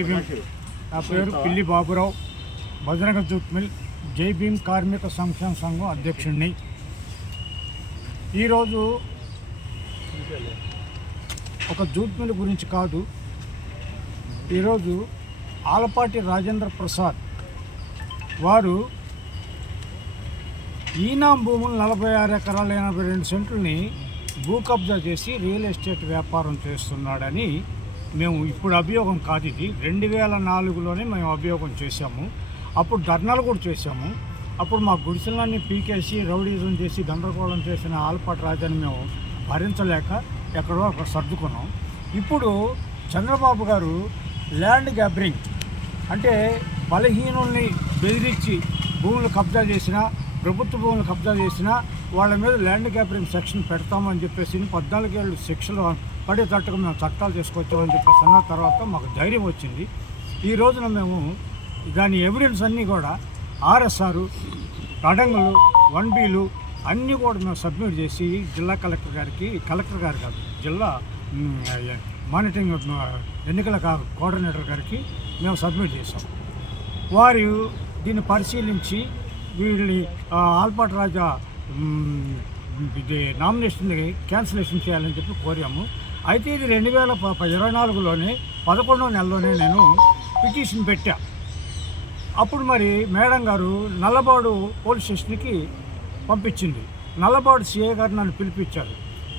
నా పేరు పిల్లి బాబురావు, భద్రనగర్ జూట్ మిల్ జై భీమ్ కార్మిక సంక్షేమ సంఘం అధ్యక్షుడిని. ఈరోజు ఒక జూట్ మిల్ గురించి కాదు, ఈరోజు ఆలపాటి రాజేంద్ర ప్రసాద్ వారు ఈనాం భూములు 46 ఎకరాల 82 సెంట్లని భూ కబ్జా చేసి రియల్ ఎస్టేట్ వ్యాపారం చేస్తున్నాడని మేము ఇప్పుడు అభియోగం కాదు, ఇది 2004లోనే మేము అభియోగం చేశాము. అప్పుడు ధర్నాలు కూడా చేశాము. అప్పుడు మా గుడిసెలన్నీ పీకేసి రౌడీజం చేసి గందరగోళం చేసిన ఆలపాటి రాజాని మేము భరించలేక ఎక్కడో అక్కడ సర్దుకున్నాం. ఇప్పుడు చంద్రబాబు గారు ల్యాండ్ గ్యాబరింగ్ అంటే బలహీనుల్ని బెదిరించి భూములు కబ్జా చేసినా, ప్రభుత్వ భూములు కబ్జా చేసినా వాళ్ళ మీద ల్యాండ్ గ్యాబరింగ్ సెక్షన్ పెడతామని చెప్పేసి 14 ఏళ్ళు శిక్షలు పడేటట్టుగా మేము చట్టాలు తీసుకొచ్చామని చెప్పేసి అన్న తర్వాత మాకు ధైర్యం వచ్చింది. ఈ రోజున మేము దాని ఎవిడెన్స్ అన్నీ కూడా ఆర్ఎస్ఆర్, అడంగులు, 1Bలు అన్నీ కూడా మేము సబ్మిట్ చేసి జిల్లా కలెక్టర్ గారు కాదు, జిల్లా మానిటరింగ్ ఎన్నికల కోఆర్డినేటర్ గారికి మేము సబ్మిట్ చేసాం. వారు దీన్ని పరిశీలించి వీళ్ళని ఆలపాటి రాజా ఇది నామినేషన్ని క్యాన్సిలేషన్ చేయాలని చెప్పి కోరాము. అయితే ఇది 2024లోనే 11వ నెలలోనే నేను పిటిషన్ పెట్టా. అప్పుడు మరి మేడం గారు నల్లబాడు పోలీస్ స్టేషన్కి పంపించింది. నల్లబాడు సిఐ గారు నన్ను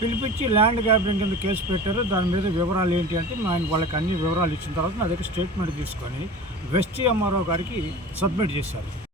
పిలిపించి ల్యాండ్ గ్యాబరింగ్ కింద కేసు పెట్టారు, దాని మీద వివరాలు ఏంటి అంటే ఆయన వాళ్ళకి అన్ని వివరాలు ఇచ్చిన తర్వాత నా దగ్గర స్టేట్మెంట్ తీసుకొని వెస్ట్ ఎంఆర్ఓ గారికి సబ్మిట్ చేశారు.